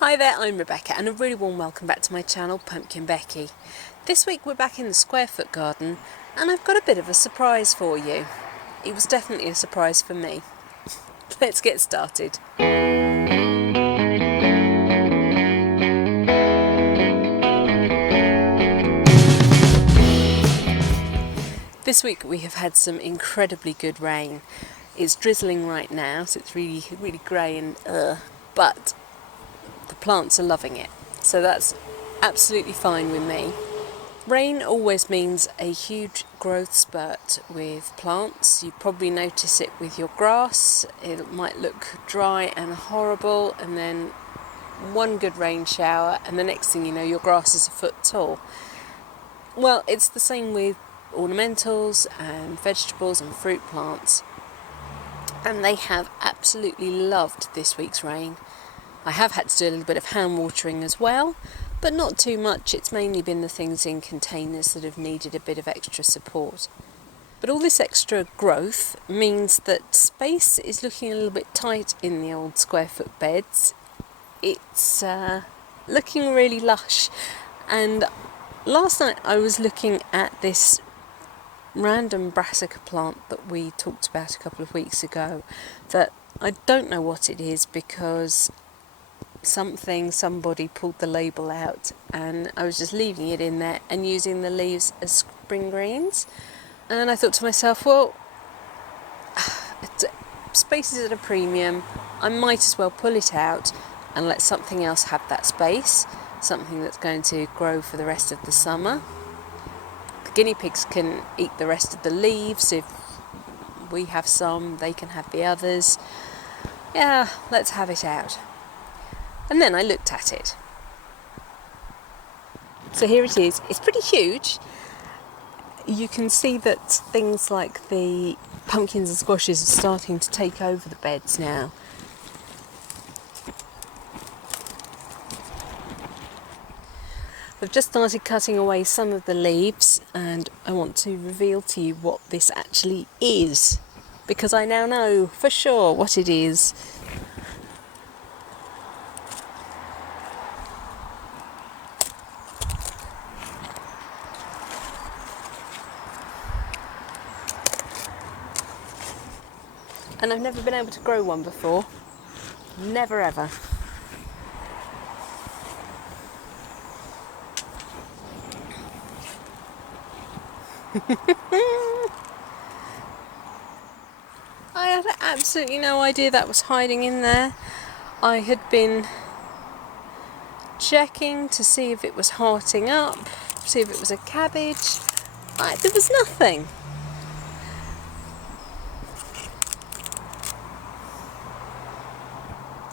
Hi there, I'm Rebecca and a really warm welcome back to my channel, PumpkinBecki. This week we're back in the square foot garden and I've got a bit of a surprise for you. It was definitely a surprise for me. Let's get started. This week we have had some incredibly good rain. It's drizzling right now, so it's really grey and but the plants are loving it. So that's absolutely fine with me. Rain always means a huge growth spurt with plants. You probably notice it with your grass. It might look dry and horrible, and then one good rain shower and the next thing you know your grass is a foot tall. Well, it's the same with ornamentals and vegetables and fruit plants, and they have absolutely loved this week's rain. I have had to do a little bit of hand watering as well, but not too much. It's mainly been the things in containers that have needed a bit of extra support. But all this extra growth means that space is looking a little bit tight in the old square foot beds. It's looking really lush. And last night I was looking at this random brassica plant that we talked about a couple of weeks ago that I don't know what it is, because somebody pulled the label out and I was just leaving it in there and using the leaves as spring greens, and I thought to myself, well, space is at a premium, I might as well pull it out and let something else have that space, something that's going to grow for the rest of the summer. The guinea pigs can eat the rest of the leaves. If we have some, they can have the others. Yeah, let's have it out. And then I looked at it. So here it is. It's pretty huge. You can see that things like the pumpkins and squashes are starting to take over the beds now. I've just started cutting away some of the leaves, and I want to reveal to you what this actually is, because I now know for sure what it is. And I've never been able to grow one before. Never ever. I had absolutely no idea that was hiding in there. I had been checking to see if it was hearting up, see if it was a cabbage. There was nothing.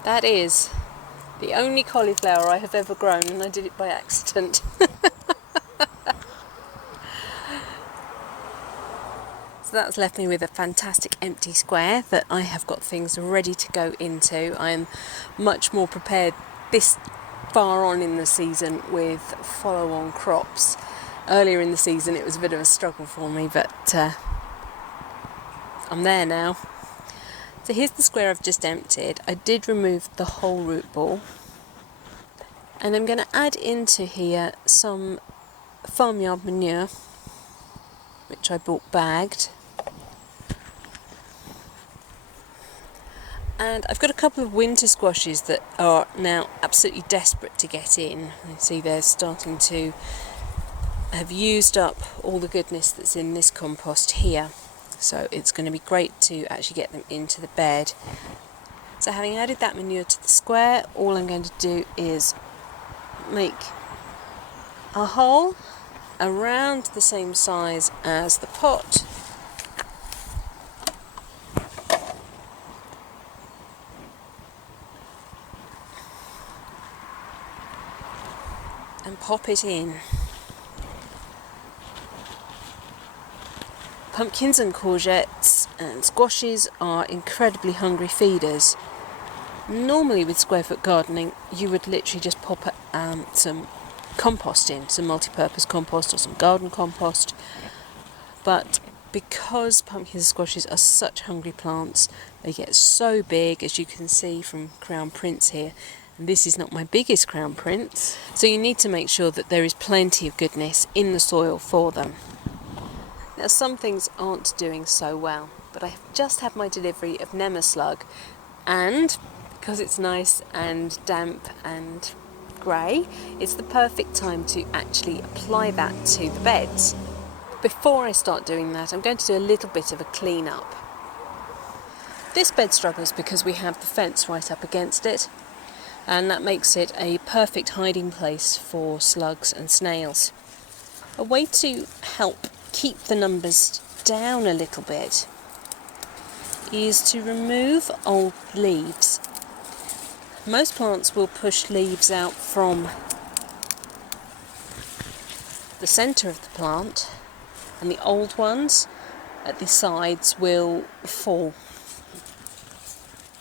That is the only cauliflower I have ever grown, and I did it by accident. So that's left me with a fantastic empty square that I have got things ready to go into. I am much more prepared this far on in the season with follow-on crops. Earlier in the season it was a bit of a struggle for me, but I'm there now. So here's the square I've just emptied. I did remove the whole root ball, and I'm going to add into here some farmyard manure, which I bought bagged. And I've got a couple of winter squashes that are now absolutely desperate to get in. You see they're starting to have used up all the goodness that's in this compost here. So it's going to be great to actually get them into the bed. So having added that manure to the square, all I'm going to do is make a hole around the same size as the pot. And pop it in. Pumpkins and courgettes and squashes are incredibly hungry feeders. Normally with square foot gardening you would literally just pop some compost in, some multi-purpose compost or some garden compost, but because pumpkins and squashes are such hungry plants, they get so big, as you can see from Crown Prince here, And this is not my biggest crown prince, so you need to make sure that there is plenty of goodness in the soil for them. Now some things aren't doing so well, but I have just had my delivery of Nemeslug, and because it's nice and damp and grey, it's the perfect time to actually apply that to the beds. Before I start doing that, I'm going to do a little bit of a clean up. This bed struggles because we have the fence right up against it, and that makes it a perfect hiding place for slugs and snails. A way to help keep the numbers down a little bit is to remove old leaves. Most plants will push leaves out from the centre of the plant, and the old ones at the sides will fall,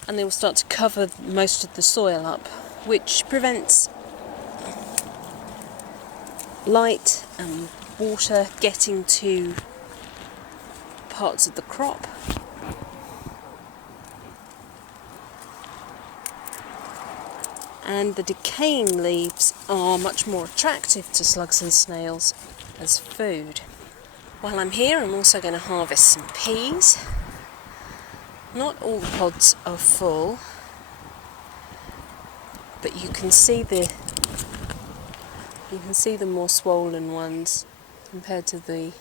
and they will start to cover most of the soil up, which prevents light and water getting to parts of the crop. And the decaying leaves are much more attractive to slugs and snails as food. While I'm here, I'm also going to harvest some peas. Not all the pods are full, but you can see the more swollen ones compared to the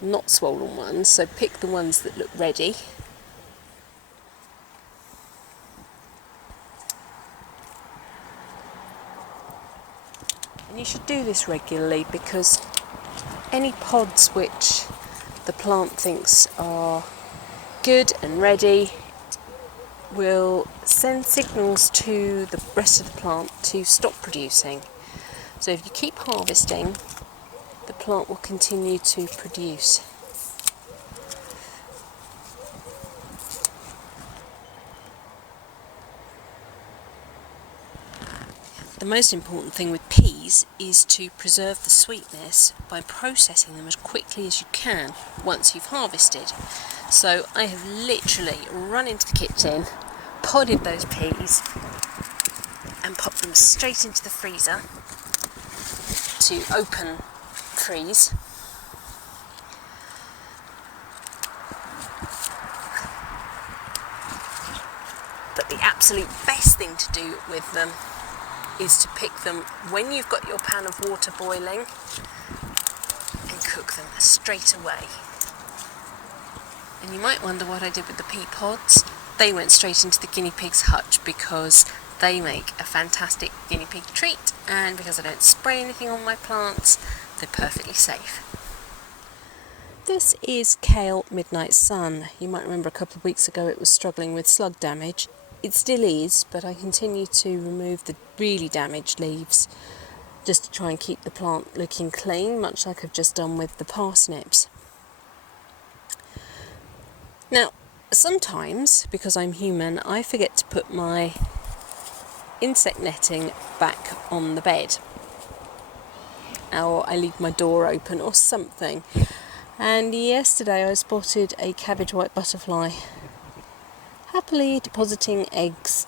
not swollen ones, so pick the ones that look ready. And you should do this regularly, because any pods which the plant thinks are good and ready will send signals to the rest of the plant to stop producing. So if you keep harvesting, the plant will continue to produce. The most important thing with peas is to preserve the sweetness by processing them as quickly as you can once you've harvested. So I have literally run into the kitchen, podded those peas and popped them straight into the freezer to open freeze. But the absolute best thing to do with them is to pick them when you've got your pan of water boiling and cook them straight away. And you might wonder what I did with the pea pods. They went straight into the guinea pig's hutch because they make a fantastic guinea pig treat, and because I don't spray anything on my plants, they're perfectly safe. This is Kale Midnight Sun. You might remember a couple of weeks ago it was struggling with slug damage. It still is, but I continue to remove the really damaged leaves just to try and keep the plant looking clean, much like I've just done with the parsnips. Now, sometimes, because I'm human, I forget to put my insect netting back on the bed, or I leave my door open or something. And yesterday I spotted a cabbage white butterfly happily depositing eggs.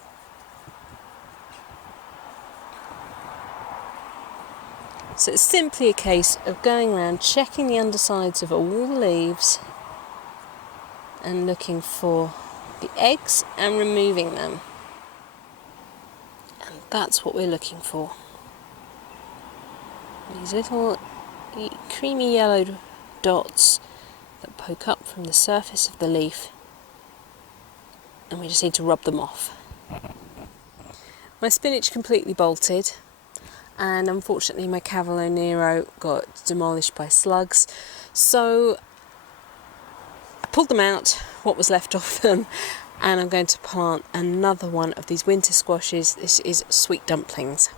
So it's simply a case of going around checking the undersides of all the leaves and looking for the eggs and removing them. And that's what we're looking for. These little creamy yellow dots that poke up from the surface of the leaf, and we just need to rub them off. My spinach completely bolted, and unfortunately my Cavolo Nero got demolished by slugs, so I pulled them out, what was left of them, and I'm going to plant another one of these winter squashes. This is sweet dumplings.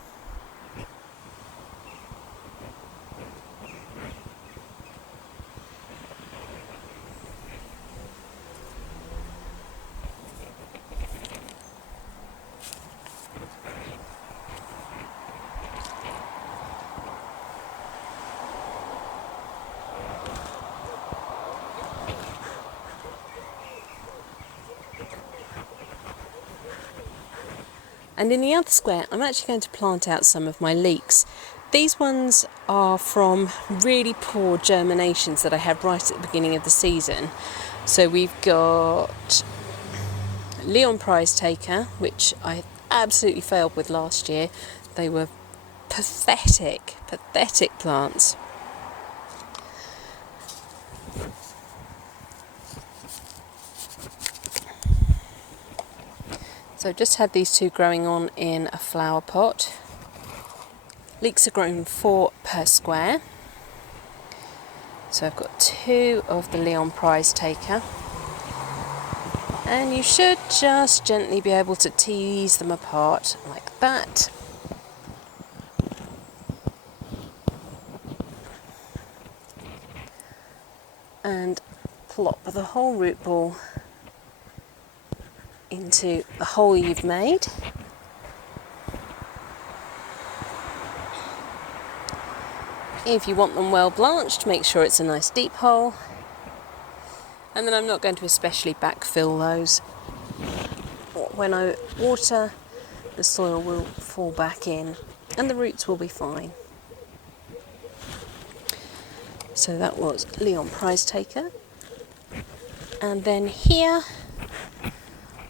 And in the other square, I'm actually going to plant out some of my leeks. These ones are from really poor germinations that I had right at the beginning of the season. So we've got Leon Prize Taker, which I absolutely failed with last year. They were pathetic plants. So I've just had these two growing on in a flower pot. Leeks are grown 4 per square. So I've got 2 of the Leon Prize Taker. And you should just gently be able to tease them apart like that. And plop the whole root ball into the hole you've made. If you want them well blanched, make sure it's a nice deep hole. And then I'm not going to especially backfill those. When I water, the soil will fall back in and the roots will be fine. So that was Leon Prize Taker. And then here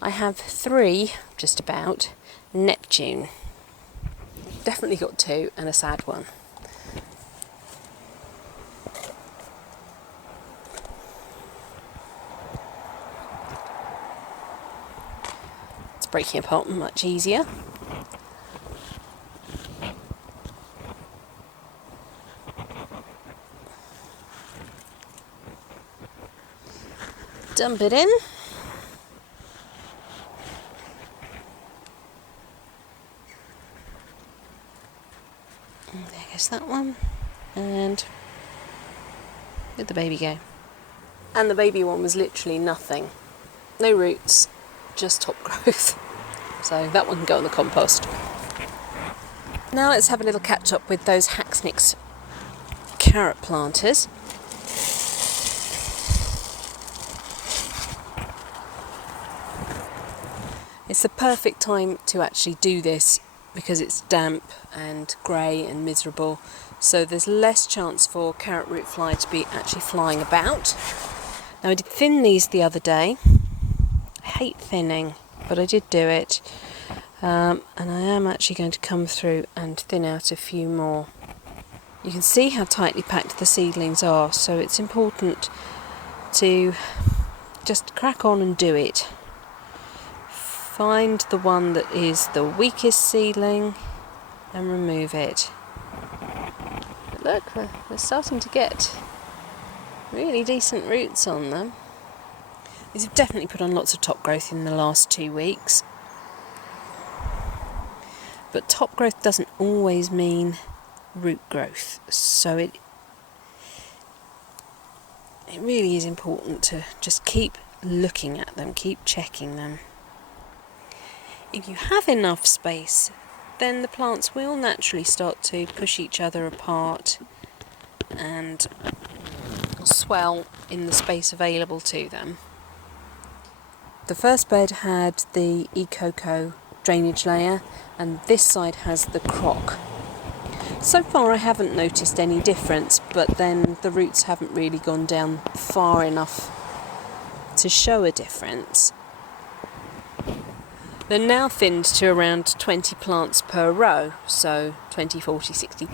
I have 3, just about, Neptune. Definitely got 2 and a sad one. It's breaking apart much easier. Dump it in. And there goes that one. And where'd the baby go? And the baby one was literally nothing. No roots, just top growth. So that one can go on the compost. Now let's have a little catch up with those Hacksnicks carrot planters. It's the perfect time to actually do this because it's damp and grey and miserable, so there's less chance for carrot root fly to be actually flying about. Now I did thin these the other day. I hate thinning, but I did do it, and I am actually going to come through and thin out a few more. You can see how tightly packed the seedlings are, so it's important to just crack on and do it. Find the one that is the weakest seedling and remove it. But look, we're starting to get really decent roots on them. These have definitely put on lots of top growth in the last 2 weeks. But top growth doesn't always mean root growth, so it really is important to just keep looking at them, keep checking them. If you have enough space, then the plants will naturally start to push each other apart and swell in the space available to them. The first bed had the E-Coco drainage layer, and this side has the crock. So far I haven't noticed any difference, but then the roots haven't really gone down far enough to show a difference. They're now thinned to around 20 plants per row, so 20, 40, 60,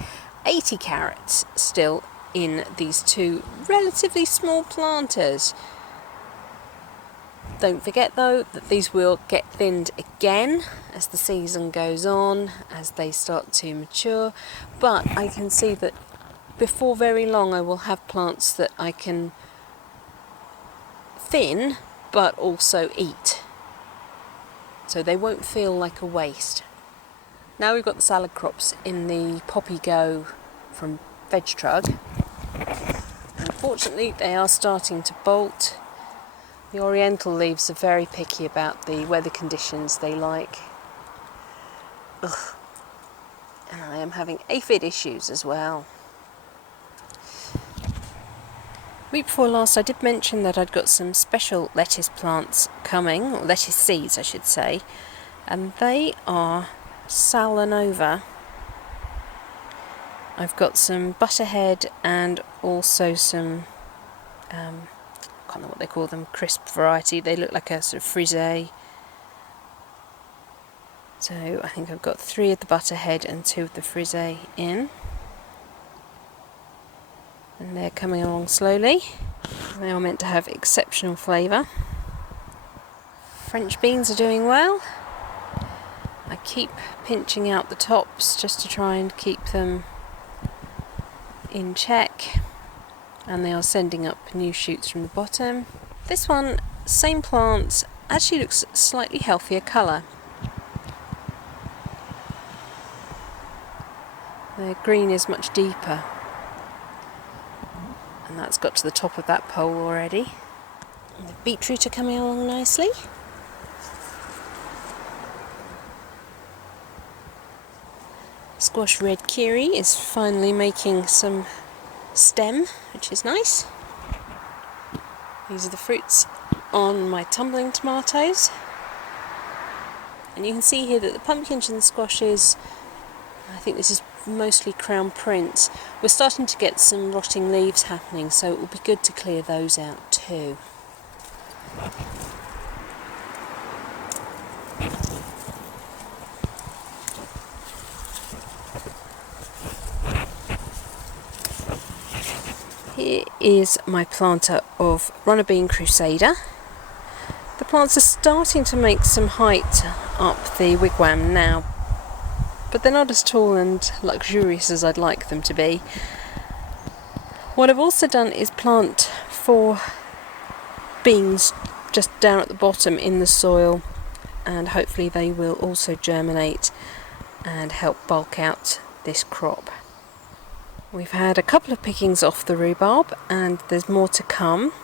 80 carrots still in these 2 relatively small planters. Don't forget though that these will get thinned again as the season goes on, as they start to mature, but I can see that before very long I will have plants that I can thin but also eat. So they won't feel like a waste. Now we've got the salad crops in the Poppy Go from Veg Trug. Unfortunately, they are starting to bolt. The oriental leaves are very picky about the weather conditions they like. Ugh. And I am having aphid issues as well. Week before last I did mention that I'd got some special lettuce plants coming, or lettuce seeds I should say, and they are Salanova. I've got some Butterhead and also some, I can't know what they call them, crisp variety. They look like a sort of frisee. So I think I've got 3 of the Butterhead and 2 of the frisee in. And they're coming along slowly. They are meant to have exceptional flavour. French beans are doing well. I keep pinching out the tops just to try and keep them in check, and they are sending up new shoots from the bottom. This one, same plant, actually looks slightly healthier colour. The green is much deeper, and that's got to the top of that pole already. And the beetroot are coming along nicely. Squash red kiri is finally making some stem, which is nice. These are the fruits on my tumbling tomatoes. And you can see here that the pumpkins and squashes, I think this is mostly Crown Prince, we're starting to get some rotting leaves happening, so it will be good to clear those out too. Here is my planter of Runner Bean Crusader. The plants are starting to make some height up the wigwam now, but they're not as tall and luxurious as I'd like them to be. What I've also done is plant 4 beans just down at the bottom in the soil, and hopefully they will also germinate and help bulk out this crop. We've had a couple of pickings off the rhubarb, and there's more to come.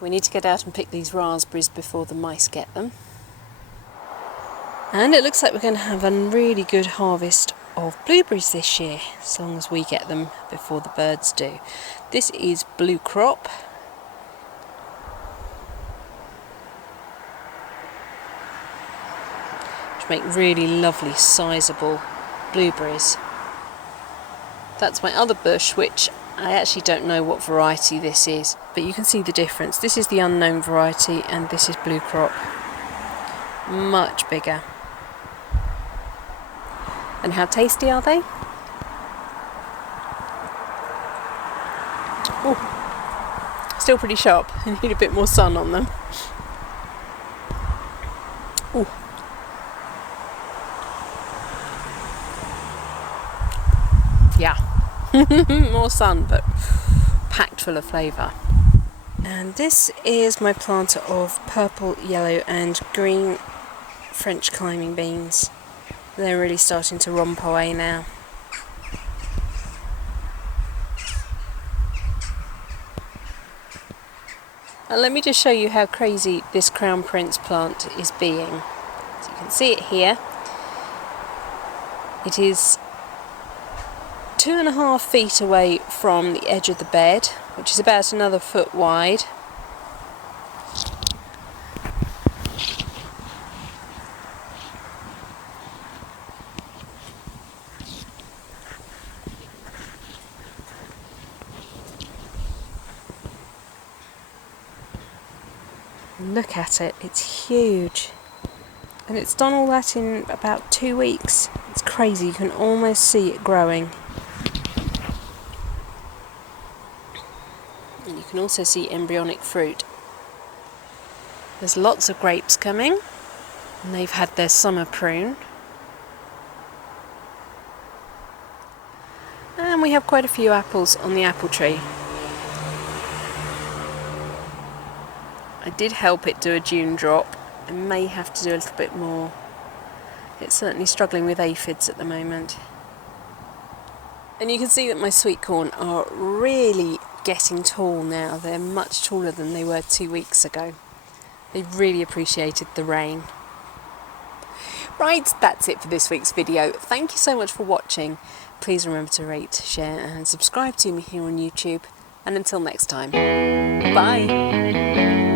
We need to get out and pick these raspberries before the mice get them. And it looks like we're going to have a really good harvest of blueberries this year, as long as we get them before the birds do. This is Blue Crop. Which make really lovely sizable blueberries. That's my other bush, which I actually don't know what variety this is, but you can see the difference. This is the unknown variety, and this is Blue Crop. Much bigger. And how tasty are they? Oh, still pretty sharp. I need a bit more sun on them. Oh. Yeah. More sun, but packed full of flavour. And this is my planter of purple, yellow and green French climbing beans. They're really starting to romp away now. And let me just show you how crazy this Crown Prince plant is being. So you can see it here. It is 2.5 feet away from the edge of the bed, which is about another foot wide. Look at it, it's huge. And it's done all that in about 2 weeks. It's crazy, you can almost see it growing. And you can also see embryonic fruit. There's lots of grapes coming, and they've had their summer prune. And we have quite a few apples on the apple tree. I did help it do a June drop. I may have to do a little bit more. It's certainly struggling with aphids at the moment. And you can see that my sweet corn are really getting tall now. They're much taller than they were 2 weeks ago. They've really appreciated the rain. Right, that's it for this week's video. Thank you so much for watching. Please remember to rate, share and subscribe to me here on YouTube. And until next time, bye!